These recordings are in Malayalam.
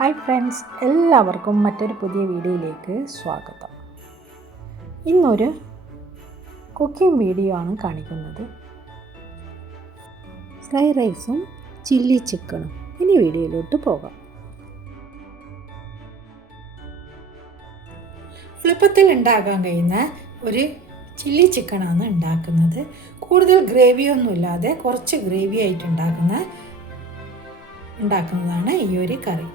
ഹായ് ഫ്രണ്ട്സ് എല്ലാവർക്കും മറ്റൊരു പുതിയ വീഡിയോയിലേക്ക് സ്വാഗതം. ഇന്നൊരു കുക്കിംഗ് വീഡിയോ ആണ് കാണിക്കുന്നത്. ഫ്രൈ റൈസും ചില്ലി ചിക്കനും. ഇനി വീഡിയോയിലോട്ട് പോകാം. എളുപ്പത്തിൽ ഉണ്ടാക്കാൻ കഴിയുന്ന ഒരു ചില്ലി ചിക്കനാണ് ഉണ്ടാക്കുന്നത്. കൂടുതൽ ഗ്രേവിയൊന്നുമില്ലാതെ കുറച്ച് ഗ്രേവി ആയിട്ട് ഉണ്ടാക്കുന്ന ഉണ്ടാക്കുന്നതാണ് ഈ ഒരു കറി.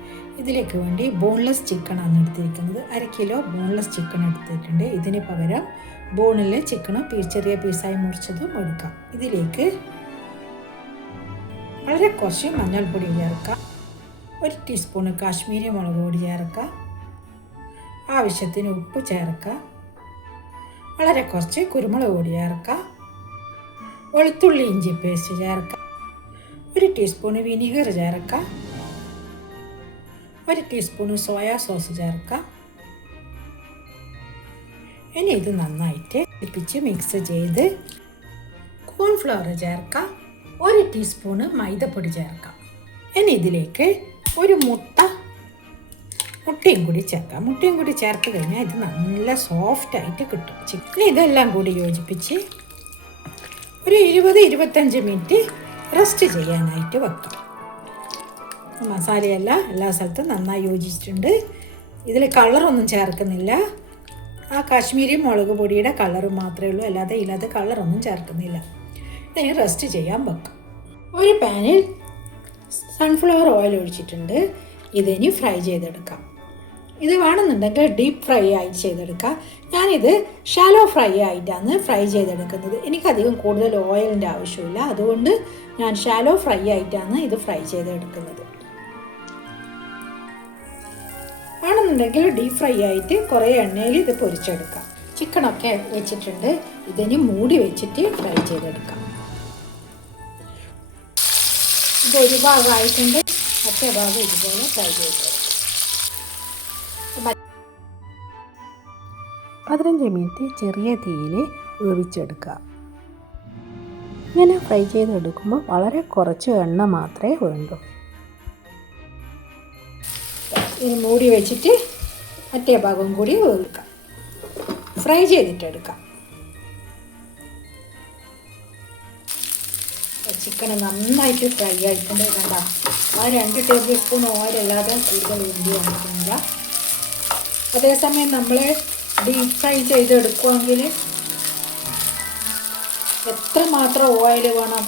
ഇതിലേക്ക് വേണ്ടി ബോൺലെസ് ചിക്കൻ ആണ് എടുത്തിരിക്കുന്നത്. അര കിലോ ബോൺലെസ് ചിക്കൻ എടുത്തിട്ടുണ്ട്. ഇതിന് പകരം ബോണിലെ ചിക്കനും ചെറിയ പീസായി മുറിച്ചതും എടുക്കാം. ഇതിലേക്ക് വളരെ കുറച്ച് മഞ്ഞൾപ്പൊടി ചേർക്കാം. ഒരു ടീസ്പൂൺ കാശ്മീരി മുളക് പൊടി ചേർക്കാം. ആവശ്യത്തിന് ഉപ്പ് ചേർക്കാം. വളരെ കുറച്ച് കുരുമുളക് പൊടി ചേർക്കാം. വെളുത്തുള്ളി ഇഞ്ചി പേസ്റ്റ് ചേർക്കാം. ഒരു ടീസ്പൂണ് വിനീഗർ ചേർക്കാം. ഒരു ടീസ്പൂണ് സോയാ സോസ് ചേർക്കാം. ഇനി ഇത് നന്നായിട്ട് ഇപ്പിച്ച് മിക്സ് ചെയ്ത് കോൺഫ്ലവർ ചേർക്കാം. ഒരു ടീസ്പൂണ് മൈദപ്പൊടി ചേർക്കാം. ഇനി ഇതിലേക്ക് ഒരു മുട്ട മുട്ടയും കൂടി ചേർക്കാം. മുട്ടയും കൂടി ചേർത്ത് കഴിഞ്ഞാൽ ഇത് നല്ല സോഫ്റ്റായിട്ട് കിട്ടും. ചിക്കൻ ഇതെല്ലാം കൂടി യോജിപ്പിച്ച് ഒരു ഇരുപത് ഇരുപത്തഞ്ച് മിനിറ്റ് റെസ്റ്റ് ചെയ്യാനായിട്ട് വെക്കാം. മസാലയെല്ലാം എല്ലാ സ്ഥലത്തും നന്നായി യോജിച്ചിട്ടുണ്ട്. ഇതിൽ കളറൊന്നും ചേർക്കുന്നില്ല. ആ കാശ്മീരി മുളക് പൊടിയുടെ കളറ് മാത്രമേ ഉള്ളൂ അല്ലാതെ ഇല്ലാതെ കളറൊന്നും ചേർക്കുന്നില്ല. ഇതിന് റെസ്റ്റ് ചെയ്യാൻ വെക്കും. ഒരു പാനിൽ സൺഫ്ലവർ ഓയിൽ ഒഴിച്ചിട്ടുണ്ട്. ഇതിനി ഫ്രൈ ചെയ്തെടുക്കാം. ഇത് വേണമെന്നുണ്ടെങ്കിൽ ഡീപ്പ് ഫ്രൈ ആയി ചെയ്തെടുക്കാം. ഞാനിത് ഷാലോ ഫ്രൈ ആയിട്ടാണ് ഫ്രൈ ചെയ്തെടുക്കുന്നത്. എനിക്കധികം കൂടുതൽ ഓയിലിന്റെ ആവശ്യമില്ല. അതുകൊണ്ട് ഞാൻ ഷാലോ ഫ്രൈ ആയിട്ടാണ് ഇത് ഫ്രൈ ചെയ്തെടുക്കുന്നത്. വേണമെന്നുണ്ടെങ്കിൽ ഡീപ് ഫ്രൈ ആയിട്ട് കുറേ എണ്ണയിൽ ഇത് പൊരിച്ചെടുക്കാം. ചിക്കനൊക്കെ വെച്ചിട്ടുണ്ട്. ഇതിന് മൂടി വെച്ചിട്ട് ഫ്രൈ ചെയ്തെടുക്കാം. ഇത് ഒരു ഭാഗമായിട്ടുണ്ട്. മറ്റേ ഭാഗം ഇതുപോലെ ഫ്രൈ ചെയ്തെടുക്കാം. പതിനഞ്ച് മിനിറ്റ് ചെറിയ തീയിൽ വേവിച്ചെടുക്കുക ഇങ്ങനെ ഫ്രൈ ചെയ്തെടുക്കുമ്പോൾ വളരെ കുറച്ച് എണ്ണ മാത്രമേ വേണ്ടൂ. ഇത് മൂടി വെച്ചിട്ട് മറ്റേ ഭാഗം കൂടി വേവിക്കാം. ഫ്രൈ ചെയ്തിട്ടെടുക്കാം. ചിക്കൻ നന്നായിട്ട് ഫ്രൈ ആയിട്ടുണ്ട് കണ്ട? ആ രണ്ട് ടേബിൾ സ്പൂൺ ഓയിലല്ലാതെ കൂടുതൽ വേണ്ടി വന്നിട്ടുണ്ട് അതേസമയം നമ്മൾ ഡീപ് ഫ്രൈ ചെയ്തെടുക്കുമെങ്കിൽ എത്ര മാത്രം ഓയിൽ വേണം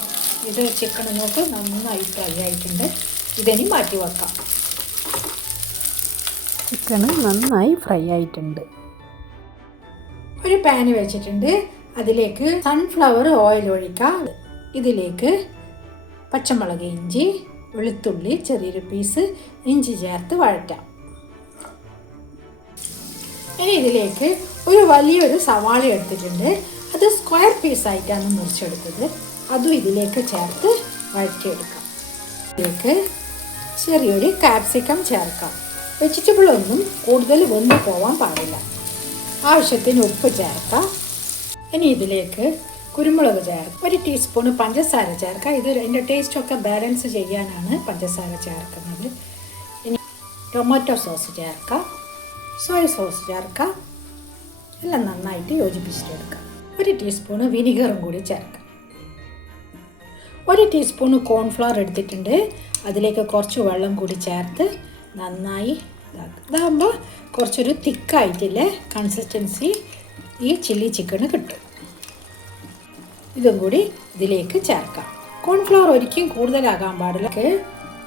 ഇത് ചിക്കൻ നോക്ക് നന്നായി ഫ്രൈ ആയിട്ടുണ്ട്. ഇതിനി മാറ്റി വെക്കാം. ചിക്കന് നന്നായി ഫ്രൈ ആയിട്ടുണ്ട്. ഒരു പാന് വെച്ചിട്ടുണ്ട്. അതിലേക്ക് സൺഫ്ലവർ ഓയിൽ ഒഴിക്കാം. ഇതിലേക്ക് പച്ചമുളക് ഇഞ്ചി വെളുത്തുള്ളി ചെറിയൊരു പീസ് ഇഞ്ചി ചേർത്ത് വഴറ്റാം. ഇനി ഇതിലേക്ക് ഒരു വലിയൊരു സവാള എടുത്തിട്ടുണ്ട്. അത് സ്ക്വയർ പീസായിട്ടാണ് മുറിച്ചെടുത്തത്. അതും ഇതിലേക്ക് ചേർത്ത് വഴറ്റിയെടുക്കാം. ഇതിലേക്ക് ചെറിയൊരു കാപ്സിക്കം ചേർക്കാം. വെജിറ്റബിൾ ഒന്നും കൂടുതൽ വെന്ത് പോവാൻ പാടില്ല. ആവശ്യത്തിന് ഉപ്പ് ചേർക്കാം ഇനി ഇതിലേക്ക് കുരുമുളക് ചേർക്കാം ഒരു ടീസ്പൂണ് പഞ്ചസാര ചേർക്കാം ഇത് അതിന്റെ ടേസ്റ്റൊക്കെ ബാലൻസ് ചെയ്യാനാണ് പഞ്ചസാര ചേർക്കുന്നത്. ഇനി ടൊമാറ്റോ സോസ് ചേർക്കാം. സോയ സോസ് ചേർക്കാം. എല്ലാം നന്നായിട്ട് യോജിപ്പിച്ചിട്ടെടുക്കാം. ഒരു ടീസ്പൂണ് വിനിഗറും കൂടി ചേർക്കാം. ഒരു ടീസ്പൂണ് കോൺഫ്ലവർ എടുത്തിട്ടുണ്ട്. അതിലേക്ക് കുറച്ച് വെള്ളം കൂടി ചേർത്ത് നന്നായി ഇതാക്കുക ഇതാകുമ്പോൾ കുറച്ചൊരു തിക്കായിട്ടില്ലേ? കൺസിസ്റ്റൻസി ഈ ചില്ലി ചിക്കന് കിട്ടും. ഇതും കൂടി ഇതിലേക്ക് ചേർക്കാം. കോൺഫ്ലവർ ഒരിക്കലും കൂടുതലാകാൻ പാടില്ല.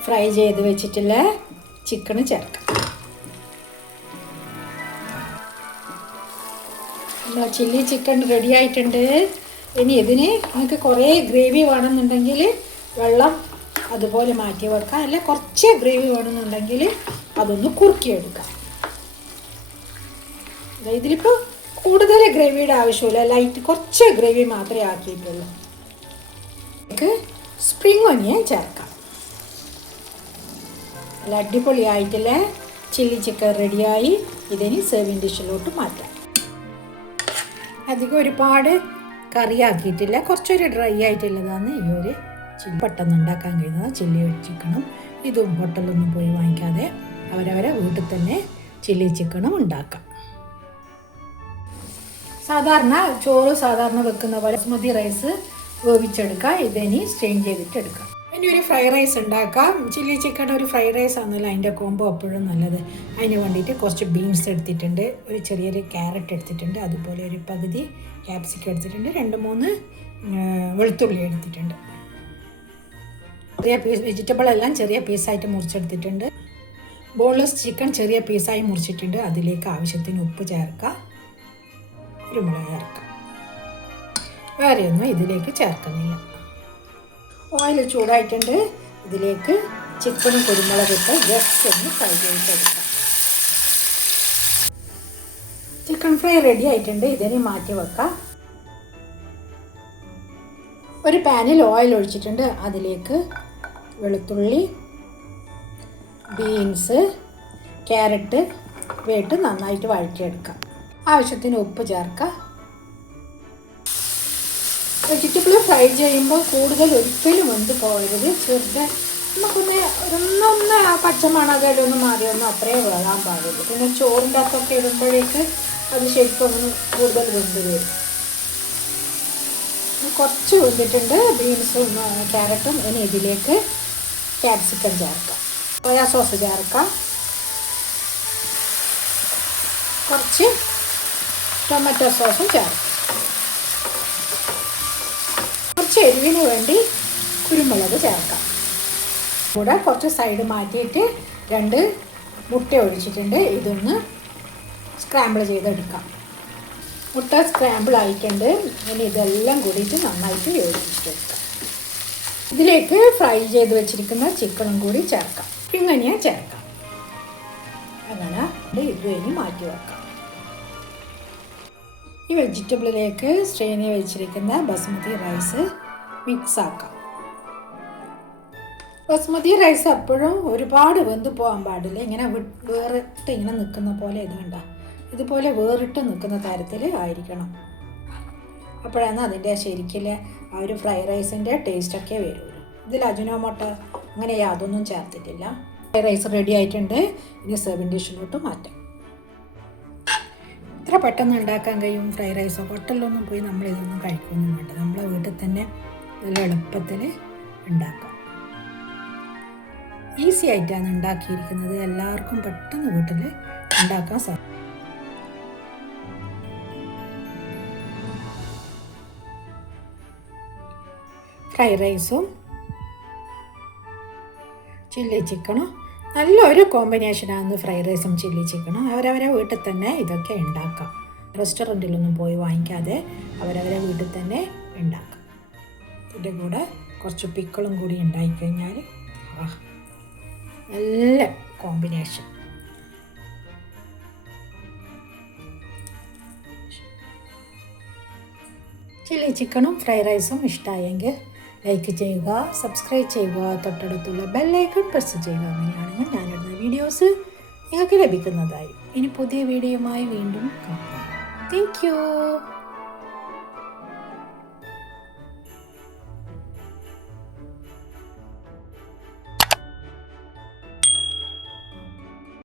ഫ്രൈ ചെയ്ത് വെച്ചിട്ടുള്ള ചിക്കന് ചേർക്കാം. ചില്ലി ചിക്കൻ റെഡി ആയിട്ടുണ്ട്. ഇനി ഇതിന് നിങ്ങൾക്ക് കുറേ ഗ്രേവി വേണമെന്നുണ്ടെങ്കിൽ വെള്ളം അതുപോലെ മാറ്റി വെക്കാം അല്ല കുറച്ച് ഗ്രേവി വേണമെന്നുണ്ടെങ്കിൽ അതൊന്ന് കുറുക്കിയെടുക്കാം ഇതിലിപ്പോൾ കൂടുതൽ ഗ്രേവിയുടെ ആവശ്യമില്ല. ലൈറ്റ് കുറച്ച് ഗ്രേവി മാത്രമേ ആക്കിയിട്ടുള്ളൂ. നമുക്ക് സ്പ്രിങ് ഒനിയൻ ചേർക്കാം. നല്ല അടിപൊളിയായിട്ടുള്ള ചില്ലി ചിക്കൻ റെഡിയായി ഇതിന് സെർവിങ് ഡിഷിലോട്ട് മാറ്റാം. അധികം ഒരുപാട് കറിയാക്കിയിട്ടില്ല കുറച്ചൊരു ഡ്രൈ ആയിട്ടുള്ളതാണ് ഈ ഒരു പെട്ടെന്ന് ഉണ്ടാക്കാൻ കഴിയുന്നത് ചില്ലി ചിക്കനും ഇതും ഹോട്ടലൊന്നും പോയി വാങ്ങിക്കാതെ അവരവരെ വീട്ടിൽ തന്നെ ചില്ലി ചിക്കനും ഉണ്ടാക്കാം. സാധാരണ ചോറ് സാധാരണ വെക്കുന്ന പോലെ ബസ്മതി റൈസ് വേവിച്ചെടുക്കുക ഇതിനി സ്ട്രെയിൻ ചെയ്തിട്ട് എടുക്കാം ഇനി ഒരു ഫ്രൈഡ് റൈസ് ഉണ്ടാക്കാം. ചില്ലി ചിക്കൻ ഒരു ഫ്രൈഡ് റൈസ് ആണല്ലോ അതിന്റെ കോംബോ എപ്പോഴും നല്ലത്. അതിന് വേണ്ടിയിട്ട് കുറച്ച് ബീൻസ് എടുത്തിട്ടുണ്ട്. ഒരു ചെറിയൊരു ക്യാരറ്റ് എടുത്തിട്ടുണ്ട്. അതുപോലെ ഒരു പകുതി ക്യാപ്സിക്കം എടുത്തിട്ടുണ്ട്. രണ്ട് മൂന്ന് വെളുത്തുള്ളി എടുത്തിട്ടുണ്ട്. ചെറിയ പീസ് വെജിറ്റബിൾ എല്ലാം ചെറിയ പീസായിട്ട് മുറിച്ചെടുത്തിട്ടുണ്ട്. ബോൺലെസ് ചിക്കൻ ചെറിയ പീസായി മുറിച്ചിട്ടുണ്ട്. അതിലേക്ക് ആവശ്യത്തിന് ഉപ്പ് ചേർക്കാം. കുരുമുളക് ചേർക്കാം. വേറെയൊന്നും ഇതിലേക്ക് ചേർക്കുന്നില്ല. ഓയിൽ ചൂടായിട്ടുണ്ട്. ഇതിലേക്ക് ചിക്കനും കുരുമുളകിട്ട് ജസ്റ്റ് ഒന്ന് ഫ്രൈ ചെയ്തെടുക്കാം. ചിക്കൻ ഫ്രൈ റെഡി ആയിട്ടുണ്ട്. ഇതിനെ മാറ്റി വെക്കാം. ഒരു പാനിൽ ഓയിൽ ഒഴിച്ചിട്ടുണ്ട്. അതിലേക്ക് വെളുത്തുള്ളി ബീൻസ് ക്യാരറ്റ് വേട്ട് നന്നായിട്ട് വഴറ്റിയെടുക്കാം. ആവശ്യത്തിന് ഉപ്പ് ചേർക്കുക വെജിറ്റബിൾ ഫ്രൈ ചെയ്യുമ്പോൾ കൂടുതൽ ഒരിക്കലും വെന്ത് പോകരുത്. ചെറുത് നമുക്കൊന്ന് ഒന്നൊന്ന് ആ പച്ചമണകയിലൊന്ന് ഒന്ന് മാറിയൊന്നും അത്രേ വേകാൻ പാടുള്ളൂ. പിന്നെ ചോറിന്റെ അകത്തൊക്കെ ഇടുമ്പോഴേക്ക് അത് ശരിക്കും ഒന്ന് കൂടുതൽ വെന്ത് വരും. കുറച്ച് വെന്തിട്ടുണ്ട്. ബീൻസും ക്യാരറ്റും ഇനി ഇതിലേക്ക് ക്യാപ്സിക്കം ചേർക്കാം. സോയാ സോസ് ചേർക്കാം. കുറച്ച് ടൊമാറ്റോ സോസും ചേർക്കാം. കുറച്ച് എരിവിന് വേണ്ടി കുരുമുളക് ചേർക്കാം. കൂടെ കുറച്ച് സൈഡ് മാറ്റിയിട്ട് രണ്ട് മുട്ട ഒഴിച്ചിട്ടുണ്ട്. ഇതൊന്ന് സ്ക്രാമ്പിൾ ചെയ്തെടുക്കാം. മുട്ട സ്ക്രാമ്പിൾ ആയിട്ടുണ്ട്. ഇനി ഇതെല്ലാം കൂടിയിട്ട് നന്നായിട്ട് യോജിപ്പിച്ചെടുക്കാം ഇതിലേക്ക് ഫ്രൈ ചെയ്ത് വെച്ചിരിക്കുന്ന ചിക്കനും കൂടി ചേർക്കാം. ഇങ്ങനെ ചേർക്കാം. അങ്ങനെ ഇത് ഇനി മാറ്റി വെക്കാം. ഈ വെജിറ്റബിളിലേക്ക് സ്ട്രെയിനി വെച്ചിരിക്കുന്ന ബസ്മതി റൈസ് മിക്സ് ആക്കാം. ബസ്മതി റൈസ് എപ്പോഴും ഒരുപാട് വെന്ത് പോകാൻ പാടില്ല. ഇങ്ങനെ വേറിട്ട് ഇങ്ങനെ നിൽക്കുന്ന പോലെ ഇത് കണ്ട ഇതുപോലെ വേറിട്ട് നിൽക്കുന്ന തരത്തിൽ ആയിരിക്കണം. അപ്പോഴാണ് അതിന്റെ ശരിക്കും ആ ഒരു ഫ്രൈഡ് റൈസിന്റെ ടേസ്റ്റൊക്കെ വരുള്ളൂ. ഇതിൽ അജിനോമോട്ടോ അങ്ങനെ യാതൊന്നും ചേർത്തിട്ടില്ല. ഫ്രൈഡ് റൈസ് റെഡി ആയിട്ടുണ്ട്. ഇനി സെർവിങ് ഡിഷിലോട്ട് മാറ്റാം. ഇത്ര പെട്ടെന്ന് ഉണ്ടാക്കാൻ കഴിയും ഫ്രൈഡ് റൈസ് ഹോട്ടലിലൊന്നും പോയി നമ്മൾ ഇതൊന്നും കഴിക്കൊന്നും വേണ്ട. നമ്മളെ വീട്ടിൽ തന്നെ നല്ല എളുപ്പത്തിൽ ഉണ്ടാക്കാം. ഈസി ആയിട്ടാണ് ഉണ്ടാക്കിയിരിക്കുന്നത്. എല്ലാവർക്കും പെട്ടെന്ന് വീട്ടിൽ ഉണ്ടാക്കാൻ സാധിക്കും. ഫ്രൈഡ് റൈസും ചില്ലി ചിക്കനും. നല്ലൊരു കോമ്പിനേഷനാണ് ഫ്രൈഡ് റൈസും ചില്ലി ചിക്കനും. അവരവരെ വീട്ടിൽ തന്നെ ഇതൊക്കെ ഉണ്ടാക്കാം. റെസ്റ്റോറന്റിലൊന്നും പോയി വാങ്ങിക്കാതെ അവരവരെ വീട്ടിൽ തന്നെ ഉണ്ടാക്കാം. ഇതിന്റെ കൂടെ കുറച്ച് പിക്കിളും കൂടി ഉണ്ടായിക്കഴിഞ്ഞാൽ ആ നല്ല കോമ്പിനേഷൻ. ചില്ലി ചിക്കനും ഫ്രൈഡ് റൈസും ഇഷ്ടമായെങ്കിൽ ലൈക്ക് ചെയ്യുക സബ്സ്ക്രൈബ് ചെയ്യുക തൊട്ടടുത്തുള്ള ബെല്ലൈക്കൺ പ്രസ് ചെയ്യുക. അങ്ങനെയാണെങ്കിൽ ഞാനിടുന്ന വീഡിയോസ് നിങ്ങൾക്ക് ലഭിക്കുന്നതായി. ഇനി പുതിയ വീഡിയോയുമായി വീണ്ടും കാണാം. Thank you